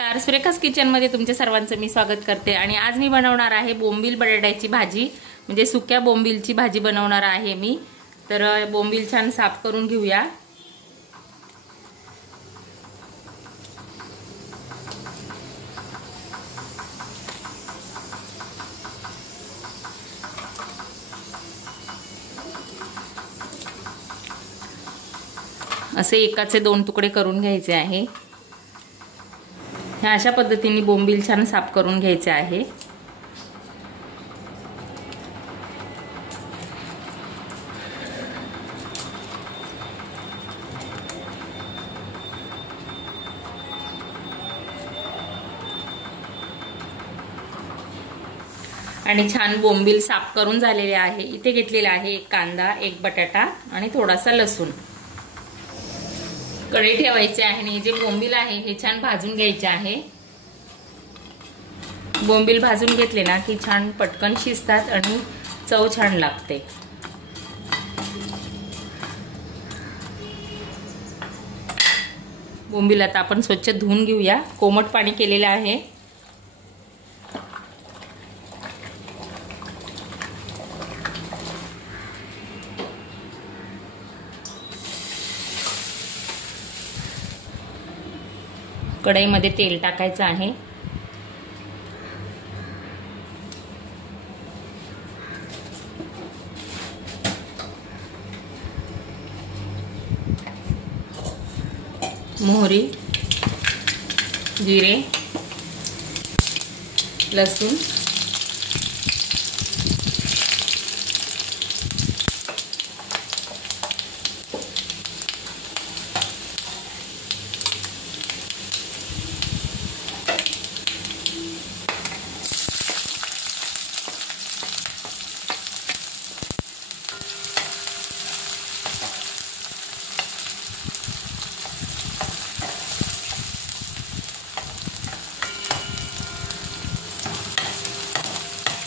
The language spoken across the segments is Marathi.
नमस्कार, सुरेखास किचनमध्ये तुमच्या सर्वांचं मी स्वागत करते। आणि आज मी बनवणार आहे बोंबील बटाट्याची भाजी, म्हणजे सुक्या बोंबीलची भाजी बनवणार आहे मी। तर बोंबील छान साफ करून घेऊया। असे एकाचे दोन तुकडे करून घ्यायचे आहे। ह्या अशा पद्धतीने बोंबील छान साफ करून घ्यायचे आहे। आणि छान बोंबील साफ करून झालेले आहे। इथे घेतलेला आहे एक कांदा, एक बटाटा आणि थोडासा लसूण। कढई ठेवायचे आहे आणि जे बोंबील आहे हे छान भाजून घ्यायचे आहे। बोंबील भाजून घेतले ना की छान पटकन शिजतात आणि चव छान लागते। बोंबील आता आपण स्वच्छ धुवून घेऊया। कोमट पाणी केलेले आहे। कढईमध्ये तेल टाकायचं आहे। मोहरी, जिरे, लसूण,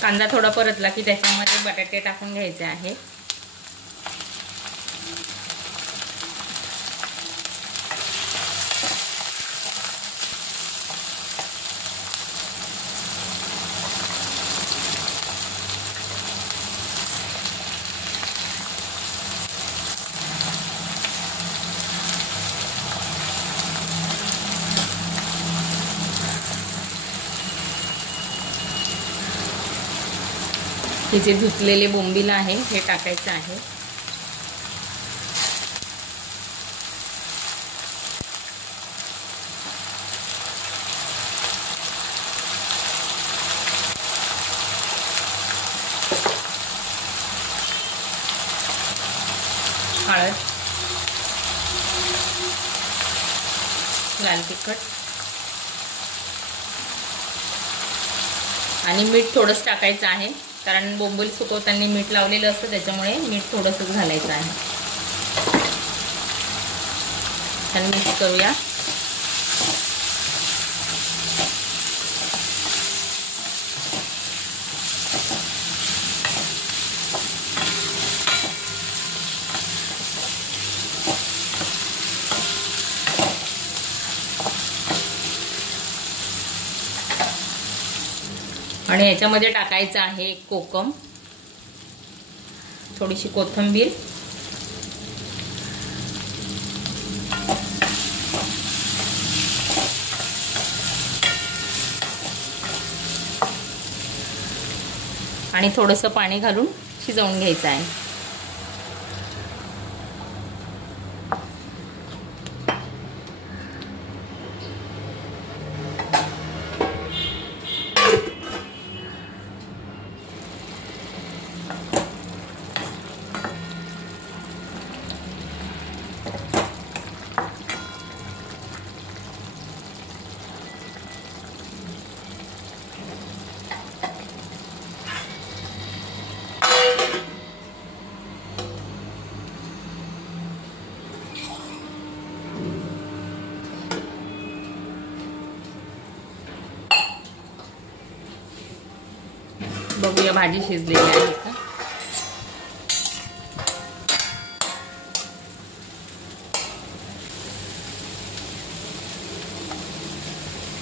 कांदा थोडा परतला की त्याच्यामध्ये बटाटे टाकून घ्यायचे आहे। हे जे धुतलेले बोंबील आहे हे टाकायचं आहे। हळद, लाल तिखट आणि मीठ थोडंच टाकायचं आहे, कारण बोंबील सुकवताना मीठ लावलेलं असतं, त्याच्यामुळे मीठ थोडंसं घालायचं आहे। छान मिक्स करूया। आणि याच्यामध्ये टाकायचं आहे एक कोकम, थोडीशी कोथिंबीर, आणि थोडंसं पाणी घालून शिजवून घ्यायचं आहे। बघूया भाजी शिजलेली आहे का।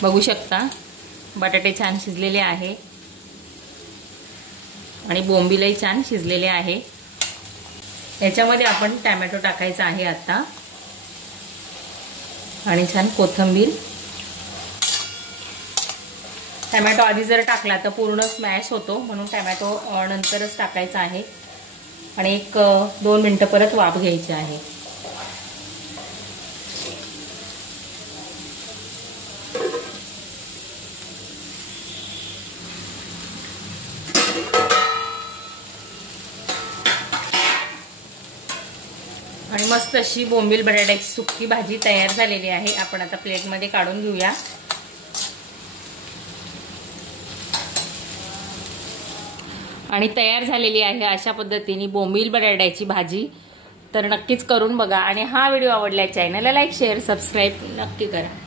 बघू शकता बटाटे छान शिजलेले आहे आणि बोंबीलही छान शिजलेले आहे। याच्यामध्ये आपण टोमॅटो टाकायचा आहे आता आणि छान कोथिंबीर। टोमॅटो आधी जर टाकला तर पूर्ण स्मॅश होतो, म्हणून टोमॅटो नंतरच टाकायचा आहे आणि 1-2 मिनिटं परत वाफ घ्यायची आहे। आणि मस्त अशी बोंबील बटाट्याची सुक्की भाजी तयार झालेली आहे। आपण आता प्लेटमध्ये काढून घेऊया। आणि तयार झालेली आहे अशा पद्धतीने बोंबील बटाट्याची भाजी। तर नक्कीच करून बघा आणि हा व्हिडिओ आवडला चॅनलला लाईक शेअर सबस्क्राईब नक्की करा।